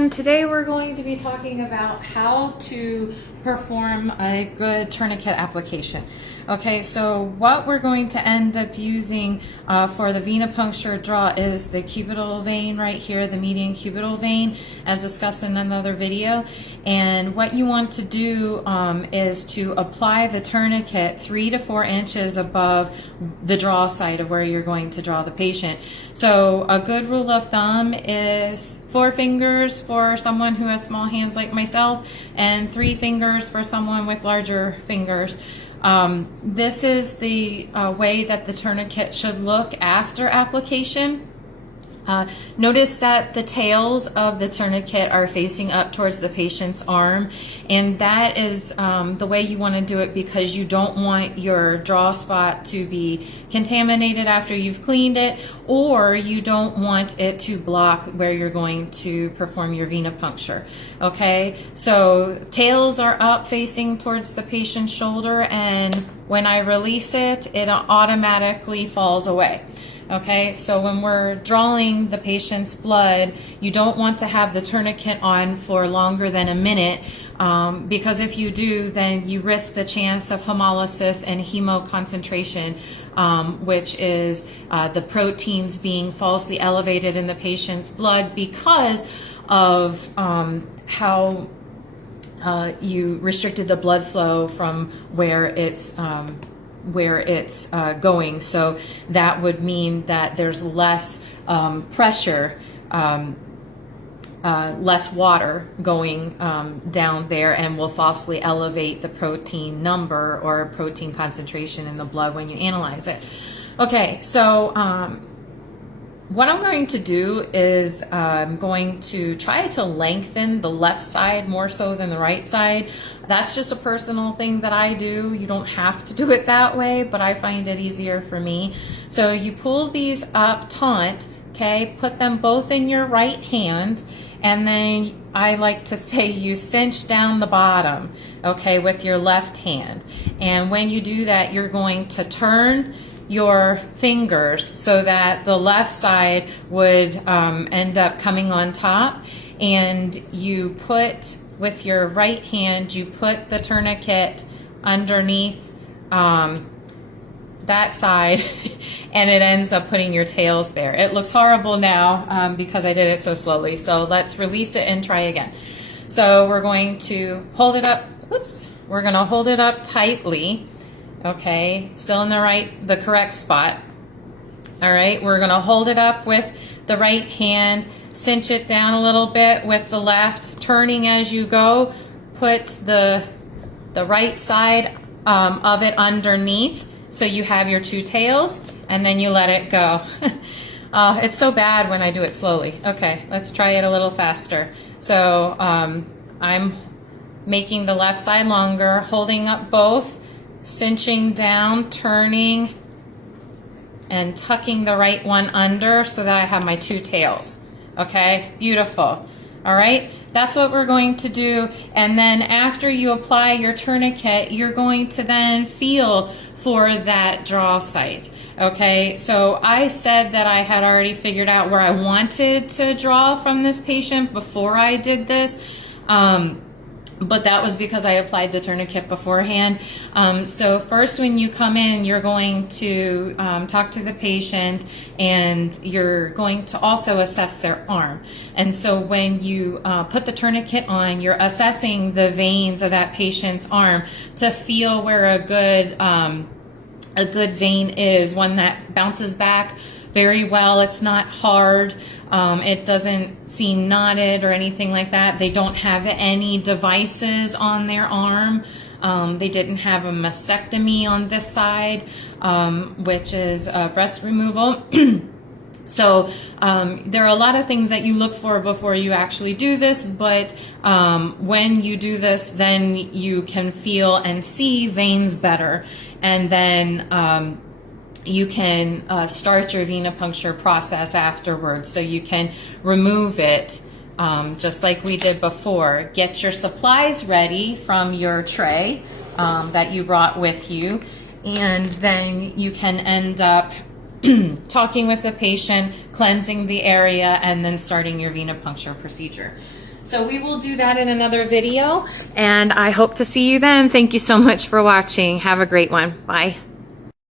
everyone. Today we're going to be talking about how to perform a good tourniquet application. Okay, so what we're going to end up using for the venipuncture draw is the cubital vein right here, the median cubital vein, as discussed in another video. And what you want to do is to apply the tourniquet 3 to 4 inches above the draw site of where you're going to draw the patient. So a good rule of thumb is 4 fingers for someone who has small hands like myself, and 3 fingers for someone with larger fingers. This is the way that the tourniquet should look after application. Notice that the tails of the tourniquet are facing up towards the patient's arm, and that is the way you want to do it because you don't want your draw spot to be contaminated after you've cleaned it, or you don't want it to block where you're going to perform your venipuncture. Okay, so tails are up facing towards the patient's shoulder, and when I release it, it automatically falls away. Okay, so when we're drawing the patient's blood, you don't want to have the tourniquet on for longer than a minute because if you do, then you risk the chance of hemolysis and hemoconcentration, which is the proteins being falsely elevated in the patient's blood because of how you restricted the blood flow from where it's going. So that would mean that there's less pressure, less water going down there, and will falsely elevate the protein number or protein concentration in the blood when you analyze it. Okay, so what I'm going to do is I'm going to try to lengthen the left side more so than the right side. That's just a personal thing that I do. You don't have to do it that way, but I find it easier for me. So you pull these up taut, okay, put them both in your right hand, and then I like to say you cinch down the bottom, okay, with your left hand. And when you do that, you're going to turn your fingers so that the left side would end up coming on top, and you put, with your right hand, you put the tourniquet underneath that side and it ends up putting your tails there. It looks horrible now because I did it so slowly, so let's release it and try again. So we're going to hold it up, whoops, we're going to hold it up tightly. Okay, still in the correct spot. All right, we're going to hold it up with the right hand, cinch it down a little bit with the left, turning as you go. Put the right side of it underneath so you have your 2 tails, and then you let it go. It's so bad when I do it slowly. Okay, let's try it a little faster. So I'm making the left side longer, holding up both, cinching down, turning, and tucking the right one under so that I have my 2 tails. Okay, beautiful. All right, that's what we're going to do. And then after you apply your tourniquet, you're going to then feel for that draw site. Okay, so I said that I had already figured out where I wanted to draw from this patient before I did this. But that was because I applied the tourniquet beforehand. So first when you come in, you're going to talk to the patient, and you're going to also assess their arm. And so when you put the tourniquet on, you're assessing the veins of that patient's arm to feel where a good vein is, one that bounces back very well. It's not hard. It doesn't seem knotted or anything like that. They don't have any devices on their arm. They didn't have a mastectomy on this side, which is breast removal. So there are a lot of things that you look for before you actually do this, but when you do this, then you can feel and see veins better, and then you can start your venipuncture process afterwards. So you can remove it just like we did before. Get your supplies ready from your tray that you brought with you, and then you can end up talking with the patient, cleansing the area, and then starting your venipuncture procedure. So we will do that in another video, and I hope to see you then. Thank you so much for watching. Have a great one. Bye.